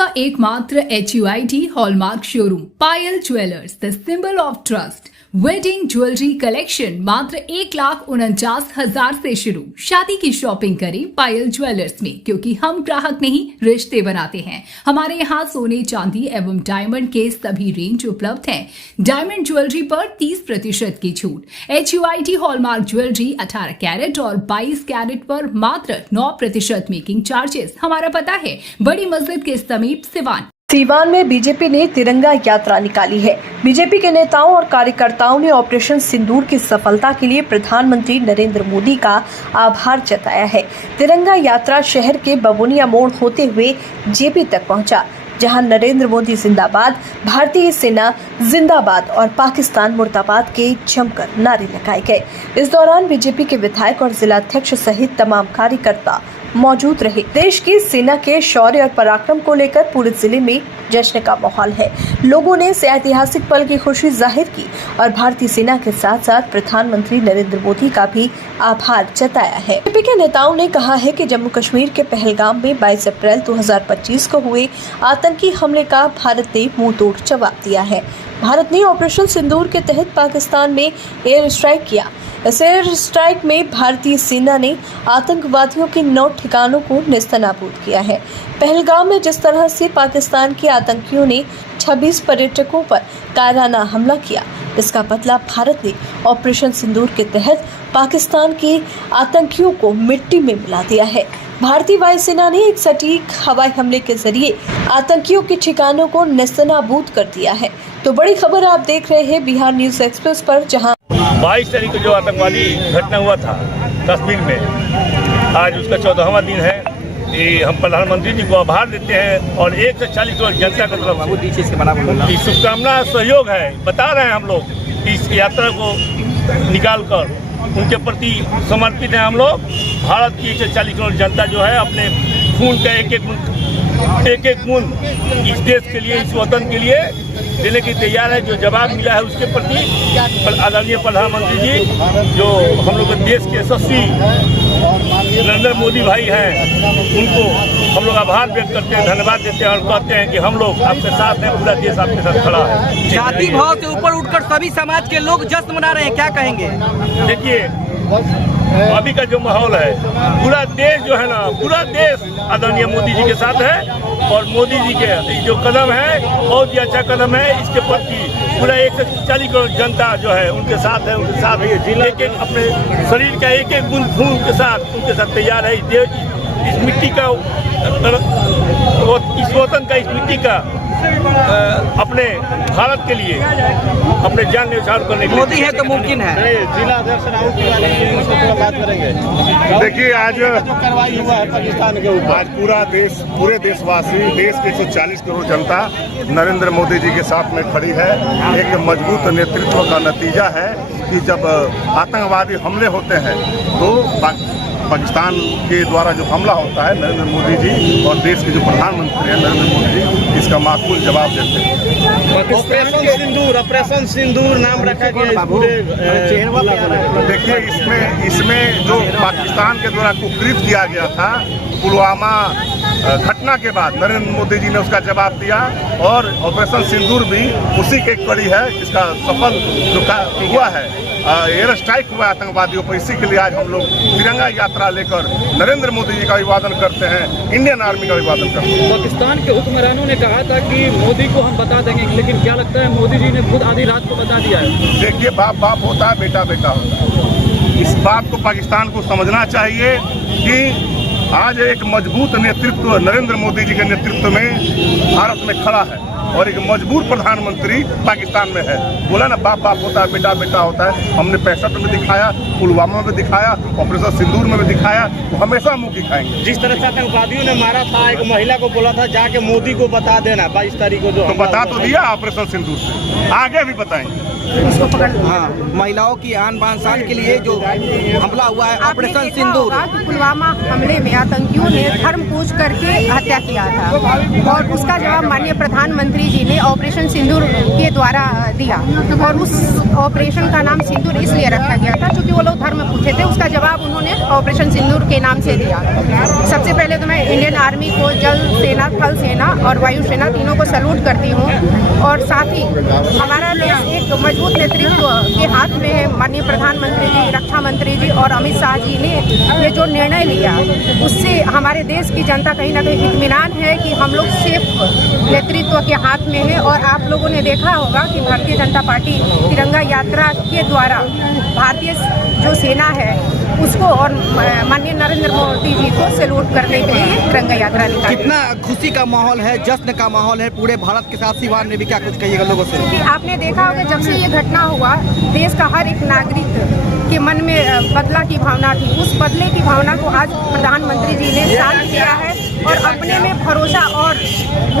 का एकमात्र HUID hallmark showroom Payal jewellers, the symbol of trust. Wedding jewellery collection मात्र 1,49,000 से शुरू। शादी की शॉपिंग करें पायल ज्वेलर्स में, क्योंकि हम ग्राहक नहीं रिश्ते बनाते हैं। हमारे यहाँ सोने चांदी एवं डायमंड के सभी रेंज उपलब्ध हैं। डायमंड ज्वेलरी पर 30% की छूट। HUID हॉलमार्क ज्वेलरी 18 कैरेट और 22 कैरेट पर मात्र 9% मेकिंग चार्जेस। हमारा पता है बड़ी मस्जिद के समीप सिवान। सीवान में बीजेपी ने तिरंगा यात्रा निकाली है। बीजेपी के नेताओं और कार्यकर्ताओं ने ऑपरेशन सिंदूर की सफलता के लिए प्रधानमंत्री नरेंद्र मोदी का आभार जताया है। तिरंगा यात्रा शहर के बबुनिया मोड़ होते हुए जेपी तक पहुंचा, जहां नरेंद्र मोदी जिंदाबाद, भारतीय सेना जिंदाबाद और पाकिस्तान मुर्दाबाद के जमकर नारे लगाए गए। इस दौरान बीजेपी के विधायक और जिलाध्यक्ष सहित तमाम कार्यकर्ता मौजूद रहे। देश की सेना के शौर्य और पराक्रम को लेकर पूरे जिले में जश्न का माहौल है। लोगों ने इस ऐतिहासिक पल की खुशी जाहिर की और भारतीय सेना के साथ साथ प्रधानमंत्री नरेंद्र मोदी का भी आभार जताया है। बीजेपी के नेताओं ने कहा है कि जम्मू कश्मीर के पहलगाम में 22 अप्रैल 2025 को हुए आतंकी हमले का भारत ने मुंह तोड़ जवाब दिया है। भारत ने ऑपरेशन सिंदूर के तहत पाकिस्तान में एयर स्ट्राइक किया। इस एयर स्ट्राइक में भारतीय सेना ने आतंकवादियों के 9 ठिकानों को नेस्तनाबूद किया है। पहलगाम में जिस तरह से पाकिस्तान के आतंकियों ने 26 पर्यटकों पर कायराना हमला किया, इसका बदला भारत ने ऑपरेशन सिंदूर के तहत पाकिस्तान के आतंकियों को मिट्टी में मिला दिया है। भारतीय वायुसेना ने एक सटीक हवाई हमले के जरिए आतंकियों के ठिकानों को नेस्तनाबूद कर दिया है। तो बड़ी खबर आप देख रहे हैं बिहार न्यूज एक्सप्रेस पर, जहां 22 तारीख को जो आतंकवादी घटना हुआ था कश्मीर में, आज उसका 14वां दिन है। ये हम प्रधानमंत्री जी को आभार देते हैं और 140 करोड़ जनता की तरफ से शुभकामना सहयोग है बता रहे हैं। हम लोग इस यात्रा को निकाल कर उनके प्रति समर्पित हैं। हम लोग भारत की 140 करोड़ जनता जो है अपने खून का एक एक बूंद इस देश के लिए, इस वतन के लिए देने की तैयार है। जो जवाब मिला है उसके प्रति आदरणीय प्रधानमंत्री जी, जो हम लोग देश के यशस्वी नरेंद्र मोदी भाई हैं, उनको हम लोग आभार व्यक्त करते हैं, धन्यवाद देते हैं और कहते हैं कि हम लोग आपके साथ हैं, पूरा देश आपके साथ खड़ा है। जाति भाव से ऊपर उठकर सभी समाज के लोग जश्न मना रहे हैं, क्या कहेंगे? देखिए अभी का जो माहौल है, पूरा देश जो है ना, पूरा देश आदरणीय मोदी जी के साथ है और मोदी जी के जो कदम है बहुत ही अच्छा कदम है। इसके प्रति पूरा 140 करोड़ जनता जो है उनके साथ है, उनके साथ एक एक अपने शरीर का एक एक बूंद खून के साथ उनके साथ तैयार है। इस मिट्टी का, इस वतन का, इस मिट्टी का अपने भारत के लिए अपने जान न्यौछावर करने के लिए मोदी है तो मुमकिन है। जिला अध्यक्ष राहुल तिवारी जी उसको थोड़ा बात करेंगे। देखिए आज जो कार्रवाई हुआ है पाकिस्तान के ऊपर, आज पूरा देश, पूरे देशवासी, देश के 140 करोड़ जनता नरेंद्र मोदी जी के साथ में खड़ी है। एक मजबूत नेतृत्व का नतीजा है कि जब आतंकवादी हमले होते हैं तो पाकिस्तान के द्वारा जो हमला होता है, नरेंद्र मोदी जी और देश के जो प्रधानमंत्री हैं नरेंद्र मोदी जी इसका माकूल जवाब देते हैं। ऑपरेशन सिंदूर नाम रखा गया है। देखिए इसमें जो पाकिस्तान के द्वारा कुकृत किया गया था पुलवामा घटना के बाद नरेंद्र मोदी जी ने उसका जवाब दिया और ऑपरेशन सिंदूर भी उसी की एक कड़ी है। इसका सफल जो हुआ है, एयर स्ट्राइक हुआ आतंकवादियों पर, इसी के लिए आज हम लोग तिरंगा यात्रा लेकर नरेंद्र मोदी जी का अभिवादन करते हैं, इंडियन आर्मी का अभिवादन करते हैं। पाकिस्तान के हुक्मरानों ने कहा था कि मोदी को हम बता देंगे, लेकिन क्या लगता है मोदी जी ने खुद आधी रात को बता दिया है। देखिए बाप बाप होता है, बेटा बेटा होता है। इस बात को पाकिस्तान को समझना चाहिए कि आज एक मजबूत नेतृत्व नरेंद्र मोदी जी के नेतृत्व में भारत में खड़ा है और एक मजबूत प्रधानमंत्री पाकिस्तान में है। बोला ना बाप बाप होता है, बेटा बेटा होता है। हमने 65 में दिखाया, पुलवामा में दिखाया, ऑपरेशन सिंदूर में भी दिखाया, तो हमेशा मुंह दिखाएंगे। जिस तरह से आतंकवादियों ने मारा था, एक महिला को बोला था जाके मोदी को बता देना 22 तारीख को, जो तो बता तो दिया ऑपरेशन सिंदूर से, आगे भी बताएंगे। हाँ, महिलाओं की आन बान शान के लिए जो हमला हुआ है ऑपरेशन सिंदूर, पुलवामा हमले में आतंकियों ने धर्म पूछ करके हत्या किया था और उसका जवाब माननीय प्रधानमंत्री प्रधानमंत्री जी ने ऑपरेशन सिंदूर के द्वारा दिया, और उस ऑपरेशन का नाम सिंदूर इसलिए रखा गया था क्योंकि वो लोग धर्म पूछे थे। उसका जवाब उन्होंने ऑपरेशन सिंदूर के नाम से दिया। सबसे पहले तो मैं इंडियन आर्मी को, जल सेना, थल सेना और वायु सेना तीनों को सैल्यूट करती हूँ। और साथ ही हमारा देश एक मजबूत नेतृत्व के हाथ में है। माननीय प्रधानमंत्री जी, रक्षा मंत्री जी और अमित शाह जी ने ये जो निर्णय लिया, उससे हमारे देश की जनता कहीं ना कहीं इत्मीनान है कि हम लोग सेफ नेतृत्व के हाथ में है। और आप लोगों ने देखा होगा कि भारतीय जनता पार्टी तिरंगा यात्रा के द्वारा भारतीय जो सेना है उसको और माननीय नरेंद्र मोदी जी को सैल्यूट करने के लिए तिरंगा यात्रा निकाली। कितना खुशी का माहौल है, जश्न का माहौल है पूरे भारत के साथ। सिवान ने भी क्या कुछ कहिएगा लोगों से? कि आपने देखा होगा जब से ये घटना हुआ, देश का हर एक नागरिक के मन में बदला की भावना थी। उस बदले की भावना को आज प्रधानमंत्री जी ने शांत किया है और अपने में भरोसा और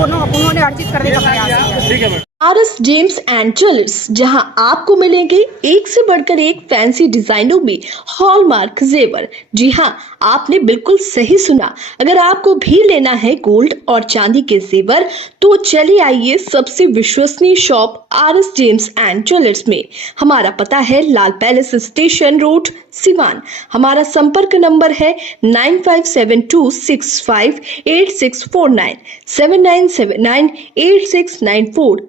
उन्होंने अर्जित करने का प्रयास किया। आरएस जेम्स एंड ज्वेलर्स, जहां आपको मिलेंगे एक से बढ़कर एक फैंसी डिजाइनों में हॉलमार्क जेवर। जी हां, आपने बिल्कुल सही सुना। अगर आपको भी लेना है गोल्ड और चांदी के जेवर तो चले आइए सबसे विश्वसनीय shop RS James and jewellers में। हमारा पता है लाल पैलेस स्टेशन रोड, सिवान। हमारा संपर्क नंबर है 9572658649 79798694।